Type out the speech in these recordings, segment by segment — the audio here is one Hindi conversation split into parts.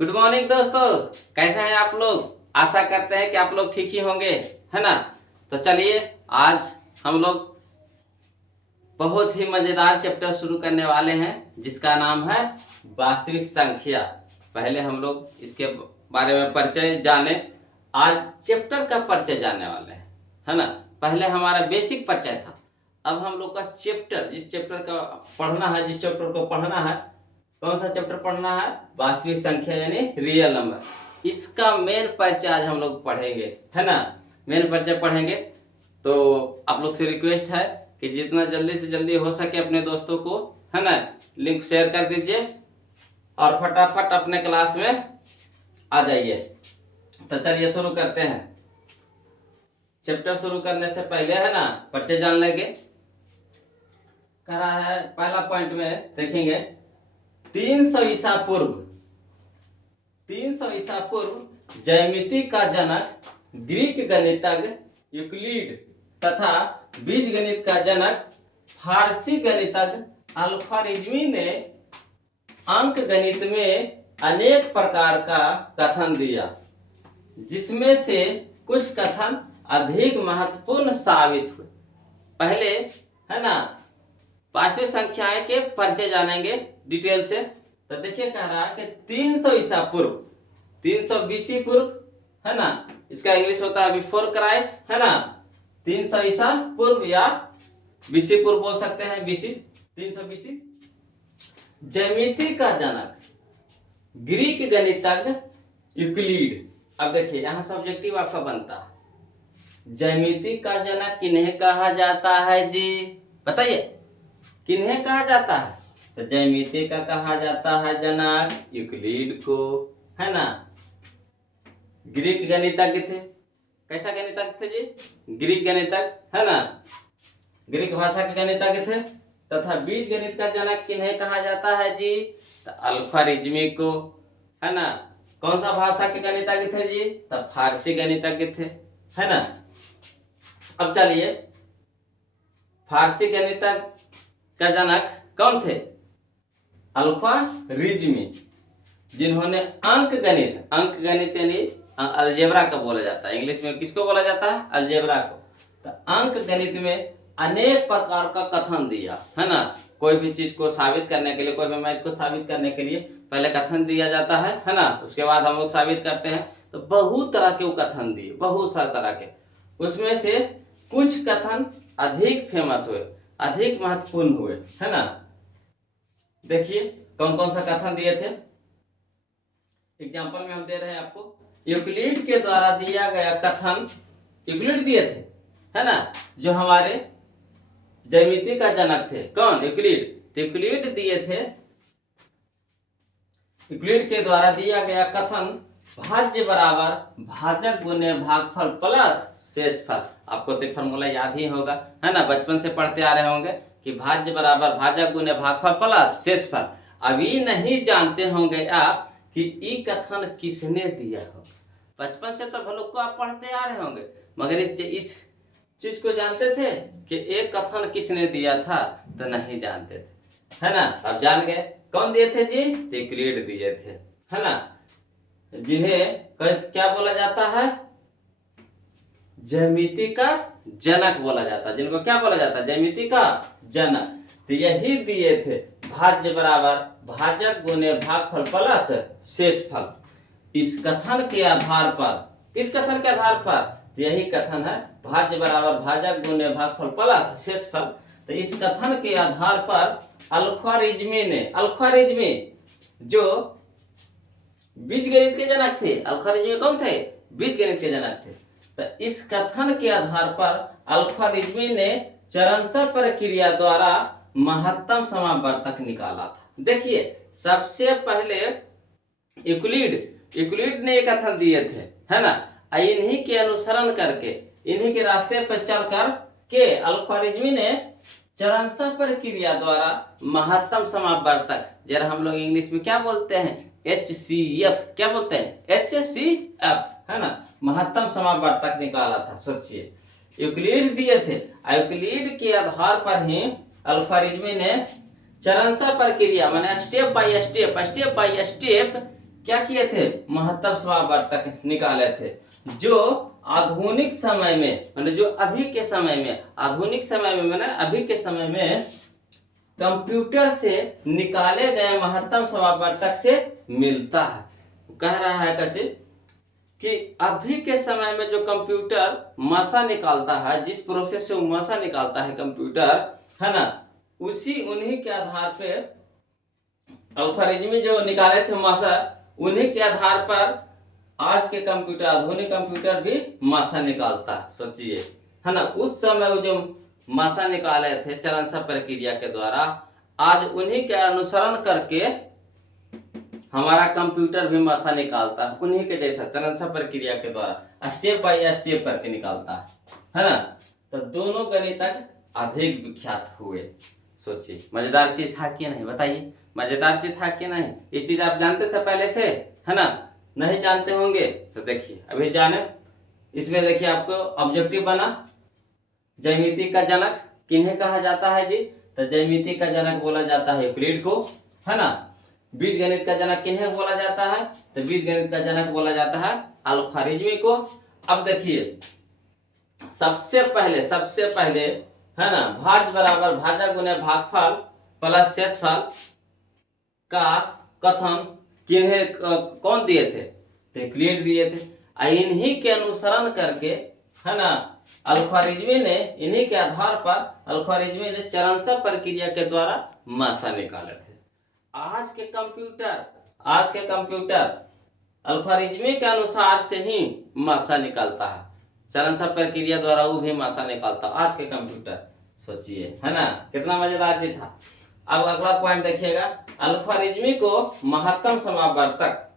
गुड मॉर्निंग दोस्तों। कैसे हैं आप लोग? आशा करते हैं कि आप लोग ठीक ही होंगे, है ना। तो चलिए, आज हम लोग बहुत ही मजेदार चैप्टर शुरू करने वाले हैं जिसका नाम है वास्तविक संख्या। पहले हम लोग इसके बारे में परिचय जाने। आज चैप्टर का परिचय जानने वाले हैं, है ना। पहले हमारा बेसिक परिचय था, अब हम लोग का चैप्टर, जिस चैप्टर का पढ़ना है, जिस चैप्टर को पढ़ना है, कौन सा चैप्टर पढ़ना है? वास्तविक संख्या यानी रियल नंबर। इसका मेन परिचय आज हम लोग पढ़ेंगे, है ना। मेन परिचय पढ़ेंगे। तो आप लोग से रिक्वेस्ट है कि जितना जल्दी से जल्दी हो सके अपने दोस्तों को, है ना, लिंक शेयर कर दीजिए और फटाफट अपने क्लास में आ जाइए। तो चलिए शुरू करते हैं। चैप्टर शुरू करने से पहले, है ना, परिचय जान लेंगे। कह रहा है पहला पॉइंट में देखेंगे 300 ईसा पूर्व। 300 ईसा पूर्व ज्यामिति का जनक ग्रीक गणितज्ञ यूक्लिड तथा बीज गणित का जनक फारसी गणितज्ञ अल-ख्वारिज़्मी ने अंक गणित में अनेक प्रकार का कथन दिया, जिसमें से कुछ कथन अधिक महत्वपूर्ण साबित हुए। पहले, है ना, पांचवी संख्याएं के परिचय जानेंगे डिटेल से। तो देखिए, कह रहा है कि 300 ईसा पूर्व, 300 बीसी पूर्व, है ना, इसका इंग्लिश होता है बिफोर क्राइस्ट, है ना। 300 ईसा पूर्व या बीसी पूर्व बोल सकते हैं, बीसी, 300 बीसी। ज्यामिति का जनक ग्रीक गणितज्ञ यूक्लिड। अब देखिए, यहाँ सब्जेक्टिव आपका बनता है। ज्यामिति का जनक किन्हें कहा जाता है जी? बताइए, किन्हें कहा जाता है? तो ज्यामिति का कहा जाता है जनक यूक्लिड को, है ना। ग्रीक गणितज्ञ थे। कैसा गणितज्ञ थे जी? ग्रीक गणितज्ञ, है ना, ग्रीक भाषा के गणितज्ञ थे। तथा बीज गणित का जनक किन्हें कहा जाता है जी? तो अल-ख्वारिज़्मी को, है ना। कौन सा भाषा के गणितज्ञ थे जी? तो फारसी गणितज्ञ थे, है ना। अब चलिए, फारसी गणितज्ञ का जनक कौन थे? अल-ख्वारिज़्मी, जिन्होंने अंक गणित यानी अलजेब्रा का बोला जाता है, इंग्लिश में किसको बोला जाता है? अलजेब्रा को। तो अंक गणित में अनेक प्रकार का कथन दिया, है ना। कोई भी चीज को साबित करने के लिए, कोई भी मैथ को साबित करने के लिए पहले कथन दिया जाता है ना। उसके बाद हम लोग साबित करते हैं। तो बहुत तरह के वो कथन दिए, बहुत सारे तरह के। उसमें से कुछ कथन अधिक फेमस हुए, अधिक महत्वपूर्ण हुए, है ना। देखिए कौन कौन सा कथन दिए थे। एग्जाम्पल में हम दे रहे हैं आपको। यूक्लिड के द्वारा दिया गया कथन, यूक्लिड दिए थे, है ना, जो हमारे ज्यामिति का जनक थे। कौन? यूक्लिड। यूक्लिड दिए थे, यूक्लिड के द्वारा दिया गया कथन भाज्य बराबर भाजक गुने भागफल प्लस शेषफल। आपको तो फॉर्मूला याद ही होगा, है ना, बचपन से पढ़ते आ रहे होंगे कि भाज्य बराबर भाजक गुने भागफल प्लस शेषफल। अभी नहीं जानते होंगे आप कि ये कथन किसने दिया होगा। बचपन से तो भलों को आप पढ़ते आ रहे होंगे, मगर इस चीज को जानते थे कि एक कथन किसने दिया था? तो नहीं जानते थे, है ना। अब जान गए। कौन दिए थे जी? यूक्लिड दिए थे, है ना, जिन्हें क्या बोला जाता है? ज्यामिति का जनक बोला जाता है। जिनको क्या बोला जाता है? ज्यामिति का जनक। तो यही दिए थे, भाज्य बराबर भाजक गुने भागफल प्लस शेषफल। इस कथन के आधार पर, किस कथन के आधार पर? यही कथन है, भाज्य बराबर भाजक गुने भागफल प्लस शेषफल। तो इस कथन के आधार पर अल-ख्वारिज़्मी जो बीज गणित के जनक थे, अल-ख्वारिज़्मी कौन थे? बीज गणित के जनक थे। तो इस कथन के आधार पर अल-ख्वारिज़्मी ने चरणशः प्रक्रिया द्वारा महत्तम समावर्तक निकाला था। देखिए, सबसे पहले यूक्लिड ने एक कथन दिए थे, है ना। इन्हीं के अनुसरण करके, इन्हीं के रास्ते पर चलकर के अल-ख्वारिज़्मी ने चरणशः प्रक्रिया द्वारा महत्तम समावर्तक, जरा हम लोग इंग्लिश में क्या बोलते हैं? HCF। क्या बोलते हैं? HCF, है ना, महत्तम समावर्तक निकाला था। सोचिए, यूक्लिड दिए थे, यूक्लिड के आधार पर ही अल-ख्वारिज़्मी ने चरणशः प्रक्रिया माने स्टेप बाय स्टेप क्या किए थे, महत्तम समावर्तक निकाले थे, जो आधुनिक समय में मतलब जो अभी के समय में, आधुनिक समय में मैंने अभी के समय में कंप्यूटर से निकाले गए महत्तम समावर्तक से मिलता है। कह रहा है कच्चे कि अभी के समय में जो कंप्यूटर मासा निकालता है, जिस प्रोसेस से वो मासा निकालता है कंप्यूटर, है ना, उन्हीं के आधार पे अल्गोरिथम जो निकाले थे मासा, उन्हीं के आधार पर आज के कंप्यूटर, आधुनिक कंप्यूटर भी मासा निकालता है। सोचिए, है ना, उस समय वो जो मासा निकाले थे चरण सब प्रक्रिया के द्वारा, आज उन्हीं के अनुसरण करके हमारा कंप्यूटर भी मासा निकालता है, उन्हीं के जैसा चरण सब प्रक्रिया के द्वारा स्टेप बाय स्टेप करके निकालता है ना। तो दोनों गणितज्ञ अधिक विख्यात हुए। सोचिए, मजेदार चीज था कि नहीं, बताइए, मजेदार चीज था कि नहीं? ये चीज आप जानते थे पहले से, है ना? नहीं जानते होंगे तो देखिए अभी जाने। इसमें देखिए आपको ऑब्जेक्टिव बना, ज्यामिति का जनक किन्हें कहा जाता है जी? तो ज्यामिति का जनक बोला जाता है यूक्लिड को, है ना। बीज गणित का जनक किन्हें बोला जाता है? तो बीज गणित का जनक बोला जाता है अल-ख्वारिज़्मी को। अब देखिए, सबसे पहले है ना, भाज्य बराबर भाजक गुने भागफल प्लस शेषफल का कथन किन्हें कौन दिए थे? तो यूक्लिड दिए थे। इन्हीं के अनुसरण करके, है ना, अल-ख्वारिज़्मी ने, इन्हीं के आधार पर अल-ख्वारिज़्मी ने चरणसर प्रक्रिया के द्वारा मासा निकाले थे। आज के कंप्यूटर अल-ख्वारिज़्मी के अनुसार से ही मासा निकालता है, चरणसर प्रक्रिया द्वारा वो भी मासा निकालता है आज के कंप्यूटर। सोचिए, है ना, कितना मजेदार चीज था। अब अगला पॉइंट देखिएगा, अल-ख्वारिज़्मी को महत्तम समावर्तक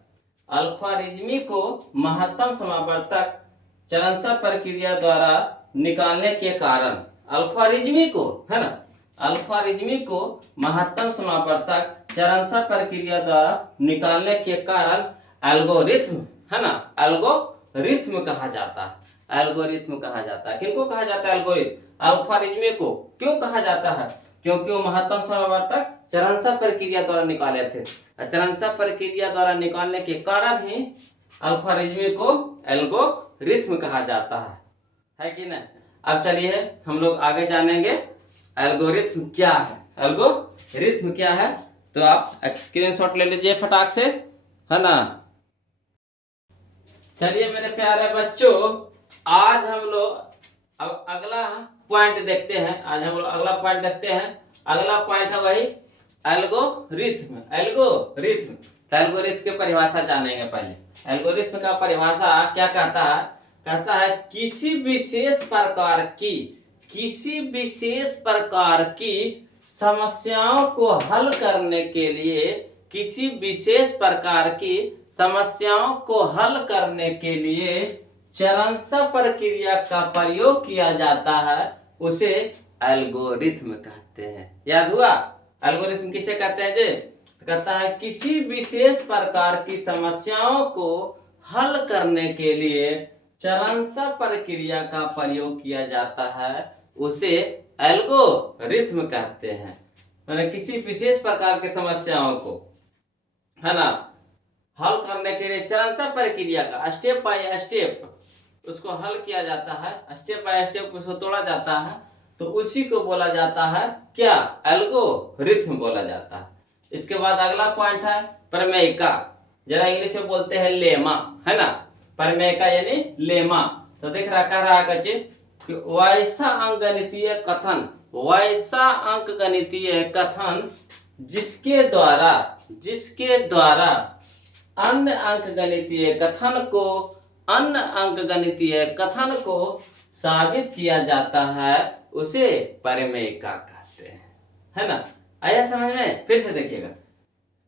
चरणसर प्रक्रिया द्वारा निकालने के कारण, अल-ख्वारिज़्मी को, है ना, अल-ख्वारिज़्मी को महत्तम समावर्तक चरणसर प्रक्रिया द्वारा निकालने के कारण एल्गोरिथ्म, है ना, एल्गोरिथ्म कहा जाता है। एल्गोरिथ्म कहा जाता है। किनको कहा जाता है एल्गोरिथ्म? अल-ख्वारिज़्मी को। क्यों कहा जाता है? क्योंकि वो महत्तम समावर्तक चरणसर प्रक्रिया द्वारा निकाले थे। चरणसर प्रक्रिया द्वारा निकालने के कारण ही अल-ख्वारिज़्मी को एल्गोरिथ्म कहा जाता है कि नहीं? अब चलिए हम लोग आगे जानेंगे एल्गोरिथ्म क्या है। एल्गोरिथ्म क्या है तो आप स्क्रीनशॉट ले लीजिए फटाक से, है ना। चलिए मेरे प्यारे बच्चों, आज हम लोग अब अगला पॉइंट देखते हैं। अगला पॉइंट है वही एल्गोरिथ्म। तो एल्गोरिथ्म की परिभाषा जानेंगे पहले। एल्गोरिथ्म का परिभाषा क्या कहता है? कहता है किसी विशेष प्रकार की समस्याओं को हल करने के लिए, किसी विशेष प्रकार की समस्याओं को हल करने के लिए चरणसर प्रक्रिया का प्रयोग किया जाता है, उसे एल्गोरिथ्म कहते हैं। याद हुआ? एल्गोरिथ्म किसे कहते हैं जी? कहता है किसी विशेष प्रकार की समस्याओं को हल करने के लिए चरणसर प्रक्रिया का प्रयोग किया जाता है, उसे एल्गोरिथ्म कहते हैं। मैंने किसी विशेष प्रकार की समस्याओं को, है ना, हल करने के लिए चरणसर प्रक्रिया का स्टेप बाय स्टेप उसको हल किया जाता है, स्टेप बाय स्टेप उसको तोड़ा जाता है, तो उसी को बोला जाता है क्या? एल्गोरिथ्म बोला जाता है। इसके बाद अगला पॉइंट है प्रमेयिका, जरा इंग्लिश में बोलते हैं लेमा, है ना। प्रमेयिका यानी लेमा। तो देख रहा कह रहा है वैसा अंकगणितीय कथन जिसके द्वारा अन्य अंकगणितीय कथन को साबित किया जाता है, उसे प्रमेयिका कहते हैं, है ना। आया समझ में? फिर से देखिएगा,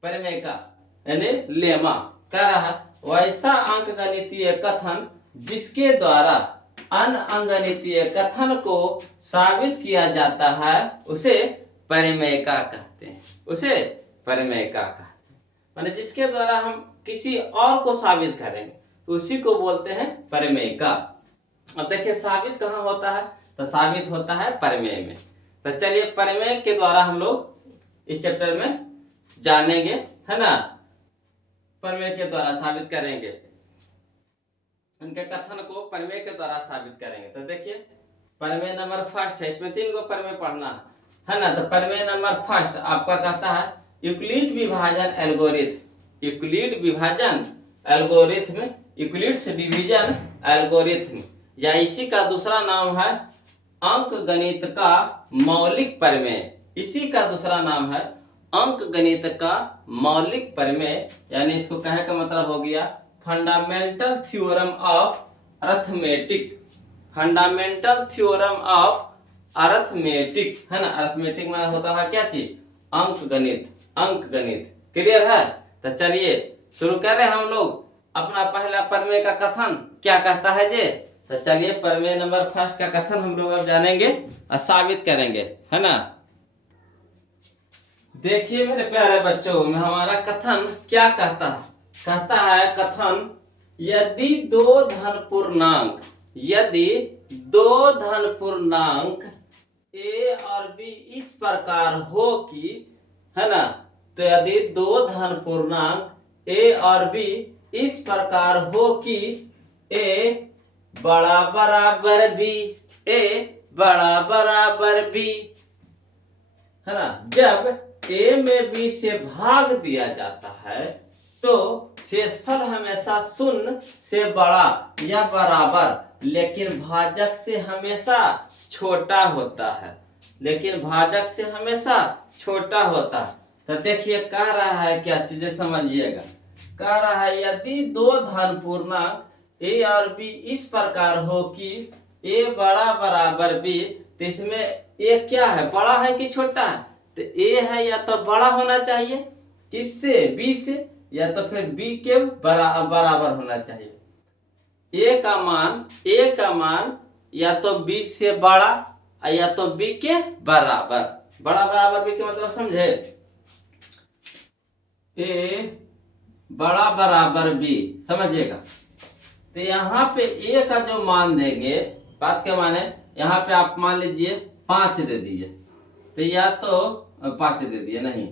प्रमेयिका यानी लेमा कह रहा है वैसा अंकगणितीय कथन जिसके द्वारा अन्य अंकगणितीय कथन को साबित किया जाता है, उसे प्रमेयिका कहते हैं। माने जिसके द्वारा हम किसी और को साबित करेंगे तो उसी को बोलते हैं प्रमेयिका। अब देखिए साबित कहाँ होता है? तो साबित होता है प्रमेय में। तो चलिए प्रमेय के द्वारा हम लोग इस चैप्टर में जानेंगे, है ना। प्रमेय के द्वारा साबित करेंगे, उनके कथन को प्रमेय के द्वारा साबित करेंगे। तो देखिए प्रमेय नंबर फर्स्ट है, इसमें 3 गो प्रमेय पढ़ना है ना। तो प्रमेय नंबर फर्स्ट आपका कहता है यूक्लिड विभाजन एल्गोरिथम, यूक्लिड विभाजन एल्गोरिथम, यूक्लिड्स डिवीजन एल्गोरिथम, या इसी का दूसरा नाम है अंक गणित का मौलिक प्रमेय। इसी का दूसरा नाम है अंक गणित का मौलिक प्रमेय, यानी इसको कहने का मतलब हो गया fundamental theorem of arithmetic, fundamental theorem of arithmetic, है ना। अरिथमेटिक में होता है क्या चीज, अंक गणित, अंक गणित। क्लियर है। तो चलिए शुरू करें हम लोग अपना पहला प्रमेय का कथन क्या कहता है जे। तो चलिए प्रमेय नंबर फर्स्ट का कथन हम लोग अब जानेंगे और साबित करेंगे, है ना। देखिए मेरे प्यारे बच्चों में हमारा कथन क्या कहता है। कहता है कथन यदि दो धन पूर्णांक, यदि दो धन पूर्णांक ए और बी इस प्रकार हो कि, है ना। तो यदि दो धन पूर्णांक ए और बी इस प्रकार हो कि ए बड़ा बराबर बी, ए बड़ा बराबर बी, है ना। जब ए में बी से भाग दिया जाता है तो शेषफल हमेशा शून्य से बड़ा या बराबर लेकिन भाजक से हमेशा छोटा होता है, लेकिन भाजक से हमेशा छोटा होता है। तो देखिए कह रहा है क्या चीजें समझिएगा। कह रहा है यदि दो धन पूर्णांक ए और बी इस प्रकार हो कि ए बड़ा बराबर बी, तो इसमें ए क्या है, बड़ा है कि छोटा है। तो ए है या तो बड़ा होना चाहिए किससे, बी से, या तो फिर बी के बराबर होना चाहिए। ए का मान या तो बी से बड़ा या तो बी के बराबर। बड़ा बराबर बी के मतलब समझे, ए बड़ा बराबर बी, समझिएगा। तो यहाँ पे ए का जो मान देंगे, बात के माने यहाँ पे आप मान लीजिए 5 दे दीजिए, तो या तो 5 दे दिए नहीं,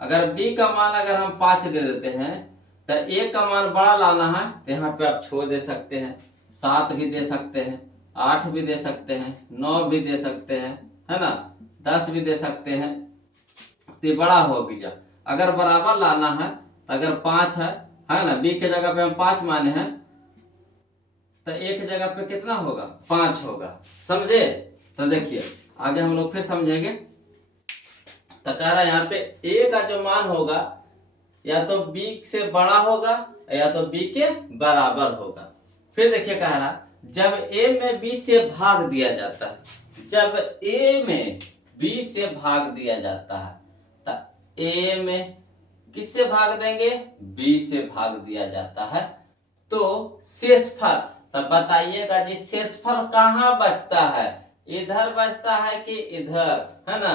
अगर बी का मान अगर हम 5 दे देते हैं तो ए का मान बड़ा लाना है, तो यहाँ पे आप 6 दे सकते हैं, 7 भी दे सकते हैं, 8 भी दे सकते हैं, 9 भी दे सकते हैं, है ना, 10 भी दे सकते हैं। तो बड़ा हो गया। अगर बराबर लाना है तो अगर 5 है ना, बी के जगह पे हम 5 माने हैं तो एक जगह पे कितना होगा, 5 होगा, समझे। तो देखिए आगे हम लोग फिर समझेंगे। तो कह रहा है यहाँ पे ए का जो मान होगा या तो बी से बड़ा होगा या तो बी के बराबर होगा। फिर देखिए कह रहा जब ए में बी से भाग दिया जाता है, जब ए में बी से भाग दिया जाता है तो ए में किससे भाग देंगे, बी से भाग दिया जाता है, तो शेषफल, तब बताइएगा जी शेषफल कहाँ बचता है, इधर बचता है कि इधर, है ना,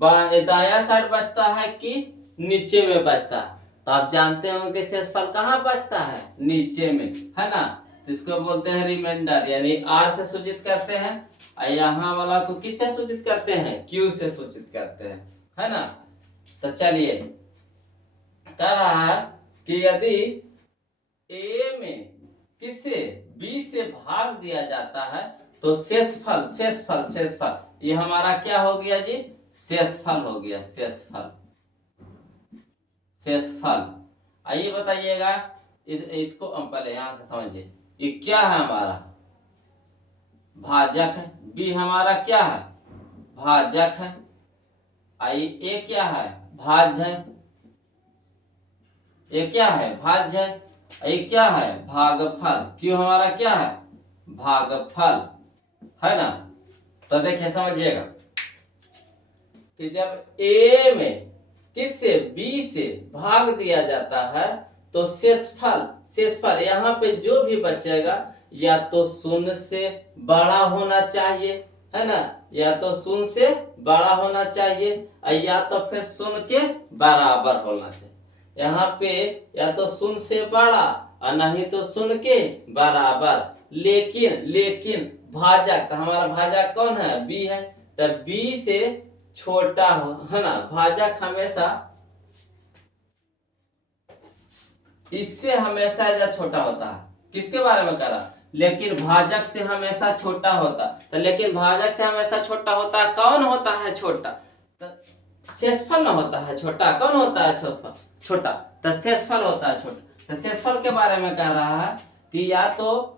दाया साइड बचता है कि नीचे में बचता है। तो आप जानते होंगे कि शेषफल कहाँ बचता है, नीचे में, है ना। तो इसको बोलते हैं रिमाइंडर, यानी आर से सूचित करते हैं और यहाँ वाला को किससे सूचित करते हैं, क्यू से सूचित करते हैं, है ना। तो चलिए कह रहा है कि यदि ए में किससे, बी से भाग दिया जाता है तो शेषफल, शेषफल, शेषफल, ये हमारा क्या हो गया जी, शेषफल हो गया, शेषफल, शेषफल। आइए बताइएगा इसको हम पहले यहां से समझिए, ये क्या है हमारा, भाजक है, बी हमारा क्या है, भाजक है, आई ए क्या है, भाज्य है, ये क्या है, भाज्य है, ये क्या है, भागफल, क्यों हमारा क्या है, भागफल, है ना। तो देखिए समझिएगा कि जब ए में किससे, बी से भाग दिया जाता है तो शेषफल, शेषफल यहाँ पे जो भी बचेगा या तो शून्य से बड़ा होना चाहिए, है ना, या तो शून्य से बड़ा होना चाहिए या तो फिर शून्य के बराबर होना चाहिए। यहाँ पे या तो शून्य से बड़ा और नहीं तो शून्य के बराबर, लेकिन लेकिन भाजक, तो हमारा भाजक कौन है, बी है, तो बी से छोटा हो, है ना। भाजक हमेशा इससे हमेशा या छोटा होता है। किसके बारे में करा? लेकिन भाजक से हमेशा छोटा होता। तो लेकिन भाजक से हमेशा छोटा होता है, कौन होता है छोटा? तो शेषफल न होता है छोटा। कौन होता है छोटा? तो शेषफल होता है छोटा। तो शेषफल के बारे में कह रहा है कि या तो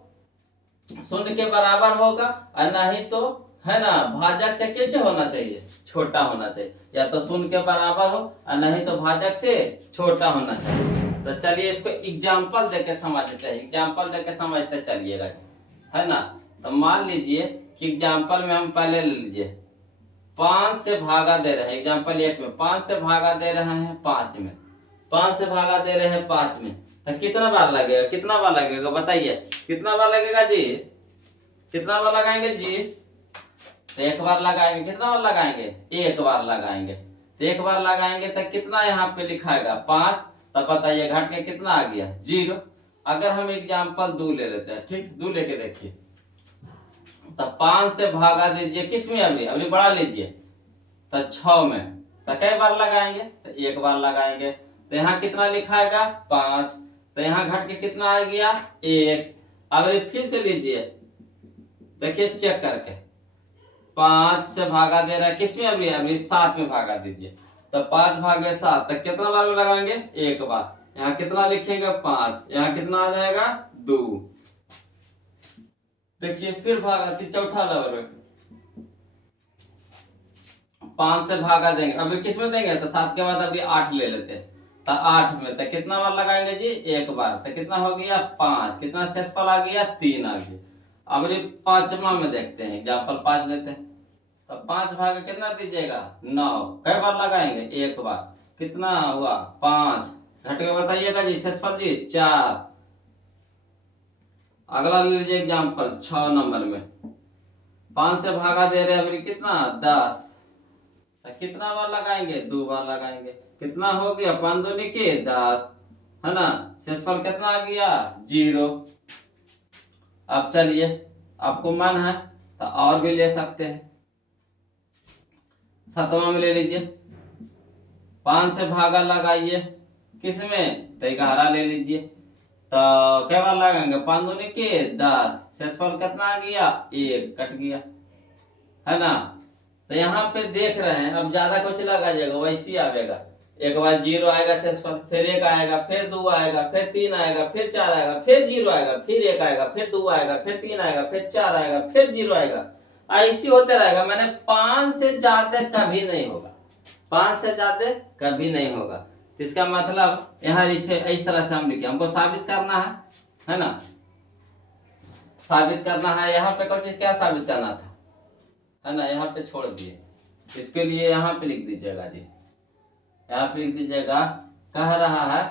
शून्य के बराबर होगा और नहीं तो, है ना, भाजक से कैसे होना चाहिए? छोटा होना चाहिए। या तो शून्य के बराबर हो और नहीं तो भाजक से छोटा होना चाहिए। तो चलिए इसको एग्जाम्पल देके समझते हैं। एग्जाम्पल देके समझते चलिएगा, है ना। तो मान लीजिए कि एग्जाम्पल में हम पहले ले लीजिए 5 से भागा दे रहे हैं। एग्जाम्पल 1 में 5 से भागा दे रहे हैं 5 में, 5 से भागा दे रहे हैं 5 में। तो कितना बार लगेगा? कितना बार लगेगा बताइए? कितना बार लगेगा जी? कितना बार लगाएंगे जी? तो एक बार लगाएंगे। कितना बार लगाएंगे? एक बार लगाएंगे। तो एक बार लगाएंगे तो कितना यहाँ पे लिखाएगा? 5। तब बताइए घट के कितना आ गया? 0। अगर हम एग्जाम्पल 2 ले लेते हैं, ठीक, 2 लेके देखिए। तो 5 से भागा दीजिए किसमें? अभी बड़ा लीजिए तो 6 में। तो कई बार लगाएंगे? तो एक बार लगाएंगे। तो यहाँ कितना लिखाएगा? 5। तो यहाँ घट के कितना आ गया? 1। अब फिर से लीजिए, देखिए चेक करके। 5 से भागा दे रहा है किसमें? अभी 7 में भागा दीजिए। तो 5 भागे 7, तो कितना बार में लगाएंगे? एक बार। यहाँ कितना लिखेंगे? 5। यहाँ कितना आ जाएगा? 2। देखिए फिर भागा चौथा नंबर में 5 से भागा देंगे। अभी किस में देंगे? तो 7 के बाद अभी 8 ले लेते हैं। तो 8 में तो कितना बार लगाएंगे जी? एक बार। तो कितना हो गया? 5। कितना शेषफल आ गया? 3 आ गया। अब पांचवा में देखते हैं, एग्जाम्पल 5 लेते हैं। तो 5 भागे कितना दीजिएगा? 9। कई बार लगाएंगे? एक बार। कितना हुआ? 5। घट के बताइएगा जी शेषफल जी? 4। अगला ले लीजिए एग्जाम्पल 6 नंबर में 5 से भागा दे रहे हैं अभी कितना? 10। तो कितना बार लगाएंगे? 2 बार लगाएंगे। कितना हो गया? 5 दूनी के 10, है ना। शेषफल कितना आ गया? 0। अब चलिए, आपको मन है तो और भी ले सकते हैं। 7वां में ले लीजिए। 5 से भागा लगाइए किसमें? तो 11 ले लीजिए। तो क्या बार लगाएंगे? 5 दूनी के 10। शेषफल कितना आ गया? 1। कट गया, है ना। तो यहाँ पे देख रहे हैं, अब ज्यादा कुछ लगा जाएगा वैसे ही आएगा। एक बार 0 आएगा शेषफल, फिर 1 आएगा, फिर 2 आएगा, फिर 3 आएगा, फिर 4 आएगा, फिर 0 आएगा, फिर 1 आएगा, फिर 2 आएगा, फिर 3 आएगा, फिर 4 आएगा, फिर 0 आएगा। ऐसे होते रहेगा। मैंने 5 से ज्यादा कभी नहीं होगा। 5 से ज्यादा कभी नहीं होगा। इसका मतलब यहाँ इसे इस तरह से हम लिखे, हमको साबित करना है ना। साबित करना है। यहाँ पे कुछ क्या साबित करना था, है ना। यहाँ पे छोड़ दिए, इसके लिए यहाँ पे लिख दीजिएगा जी। यहाँ पे लिख दीजिएगा, कह रहा है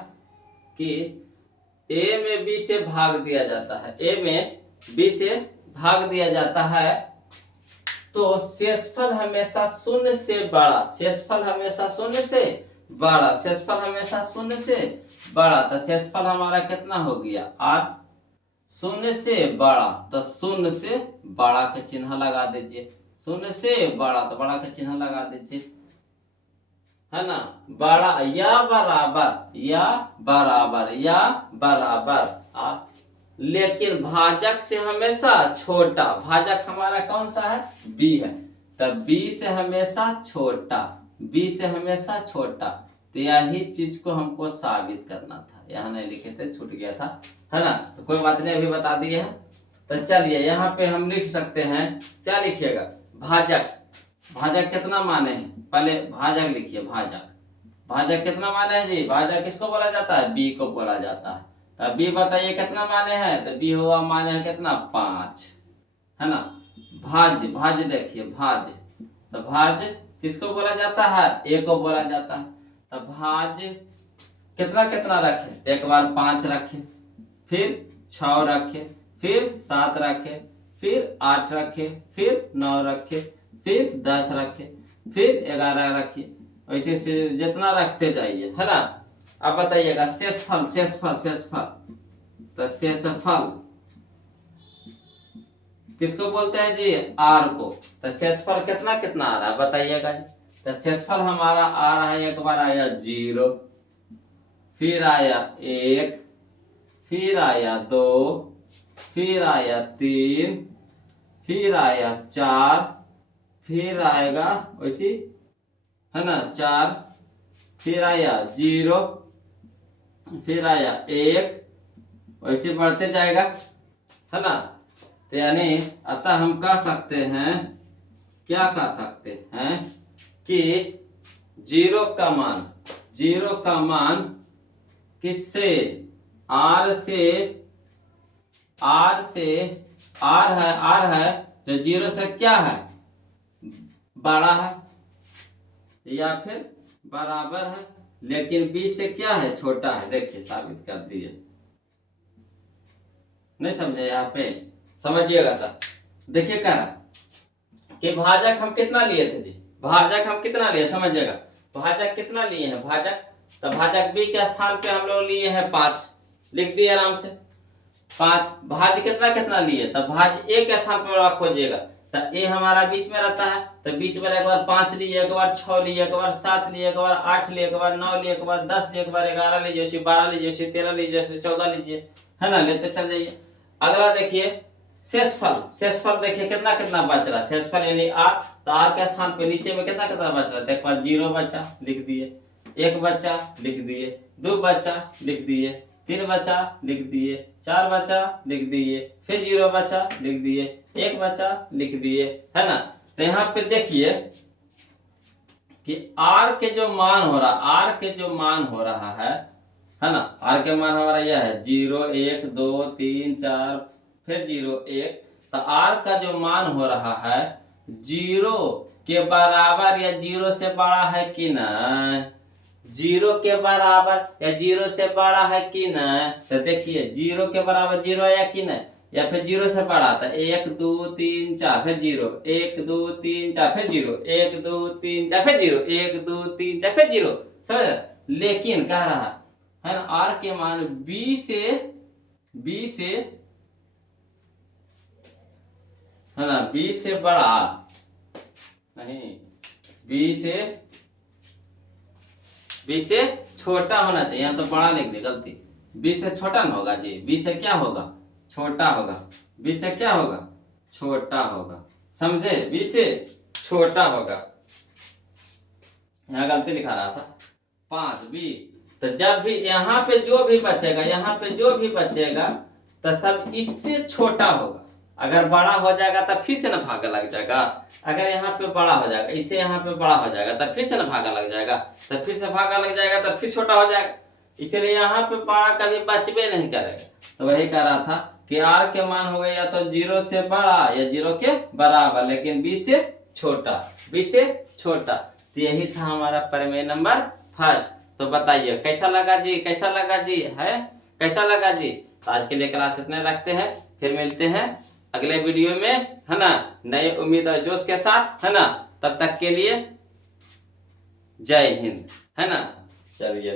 कि ए में बी से भाग दिया जाता है। ए में बी से भाग दिया जाता है तो शेषफल हमेशा शून्य से बड़ा। शेषफल हमेशा शून्य से बड़ा। शेषफल हमेशा शून्य से बड़ा। तो शेषफल हमारा कितना हो गया? 8। शून्य से बड़ा, तो शून्य से बड़ा का चिन्ह लगा दीजिए। शून्य से बड़ा तो बड़ा का चिन्ह लगा दीजिए, है ना। बड़ा या बराबर, या बराबर, या बराबर। लेकिन भाजक से हमेशा छोटा। भाजक हमारा कौन सा है? बी है। तब बी से हमेशा छोटा, बी से हमेशा छोटा। तो यही चीज को हमको साबित करना था। यहाँ नहीं लिखे थे, छूट गया था, है ना। तो कोई बात नहीं, अभी बता दिए हैं। तो चलिए यहाँ पे हम लिख सकते हैं, क्या लिखिएगा? भाजक। भाजक कितना माने हैं? पहले भाजक लिखिए। भाजक, भाजक कितना माने हैं जी? भाजक किसको बोला जाता है? बी को बोला जाता है। तो बी बताइए कितना माने हैं? तो बी हुआ माने है कितना? 5, है ना। भाज्य, भाज्य देखिए, भाज्य। तो भाज्य किसको बोला जाता है? ए को बोला जाता है। तो भाज्य कितना कितना रखे? एक बार 5 रखे, फिर 6 रखे, फिर 7 रखे, फिर 8 रखे, फिर 9 रखे, फिर 10 रखे, फिर 11 रखिए। ऐसे से जितना रखते जाइए, है ना। अब बताइएगा शेषफल। शेषफल, शेषफल। तो शेषफल किसको बोलते हैं जी? आर को। तो शेषफल कितना कितना आ रहा है बताइएगा। तो शेषफल हमारा आ रहा है, एक बार आया 0, फिर आया 1, फिर आया 2, फिर आया 3, फिर आया 4, फिर आएगा वैसी, है ना 4, फिर आया 0, फिर आया 1, वैसे बढ़ते जाएगा, है ना। तो यानी अतः हम कह सकते हैं, क्या कह सकते हैं कि जीरो का मान किससे, आर है तो जीरो से क्या है, बड़ा है या फिर बराबर है, लेकिन बी से क्या है, छोटा है। देखिए साबित कर दिए, नहीं समझे, यहाँ पे समझिएगा सर। देखिए क्या कि भाजक हम कितना लिए थे जी, भाजक हम कितना लिए, समझिएगा भाजक कितना लिए हैं, भाजक तो भाजक बी के स्थान पे हम लोग लिए हैं 5, लिख दिए आराम से 5। भाज कितना लिए, तब भाज ए के स्थान पर खोजिएगा, तो ए हमारा बीच में रहता है, तो बीच में एक बार 5 लिए, एक बार 6 लिए, एक बार 7 लिए, एक बार 8 लिए, एक बार 9 लिए, एक बार 10 लिए, एक बार 11 लीजिए, उसी 12 लीजिए, 13 लीजिए, 14 लीजिए, है ना, लेते चल जाइए। अगला देखिए शेषफल देखिए कितना बच रहा है, शेषफल यानी आर, तो आर के स्थान पे नीचे में कितना बच रहा है, एक बार 0 बचा लिख दिए, 1 बचा लिख दिए, 2 बचा लिख दिए, 3 बचा लिख दिए, 4 बचा लिख दिए, फिर 0 बचा लिख दिए, 1 बचा लिख दिए, है ना। तो यहाँ पे देखिए कि आर के जो मान हो रहा है ना, आर के मान हमारा यह है 0, 1, 2, 3, 4, फिर 0, 1, तो आर का जो मान हो रहा है 0 के बराबर या 0 से बड़ा है कि नहीं, 0 के बराबर या 0 से बड़ा है कि नहीं, तो देखिए 0 के बराबर 0 आया कि नहीं, या फिर 0 से बड़ा था, 1, 2, 3, 4, फिर 0, 1, 2, 3, 4, फिर 0, 1, 2, 3, 4, फिर 0, 1, 2, 3, 4, फिर 0, समझ। लेकिन कह रहा है ना आर के मान बी से है ना, बी से बड़ा नहीं, बी से छोटा होना चाहिए, यहाँ तो बड़ा लिख दे, गलती, बी से छोटा न होगा जी, बी से क्या होगा, छोटा होगा, बी से क्या होगा, छोटा होगा, समझे, बी से छोटा होगा, यहाँ गलती लिखा रहा था 5 बी। तो जब भी यहाँ पे जो भी बचेगा तो सब इससे छोटा होगा, अगर बड़ा हो जाएगा तो फिर से ना भागा लग जाएगा, अगर यहाँ पे बड़ा हो जाएगा, इससे यहाँ पे बड़ा हो जाएगा तो फिर से ना भागा लग जाएगा, तो फिर से भागा लग जाएगा तो फिर छोटा हो जाएगा, इसलिए यहाँ पे बड़ा कभी बचबे नहीं करेगा। तो वही कह रहा था कि आर के मान हो गए या तो 0 से बड़ा या 0 के बराबर, लेकिन बी से छोटा। तो यही था हमारा प्रमेय नंबर फर्स्ट। तो बताइए कैसा लगा जी, है कैसा लगा जी। तो आज के लिए क्लास इतने रखते हैं, फिर मिलते हैं अगले वीडियो में, है ना, नए उम्मीद और जोश के साथ, है ना। तब तक के लिए जय हिंद, है ना। चलिए।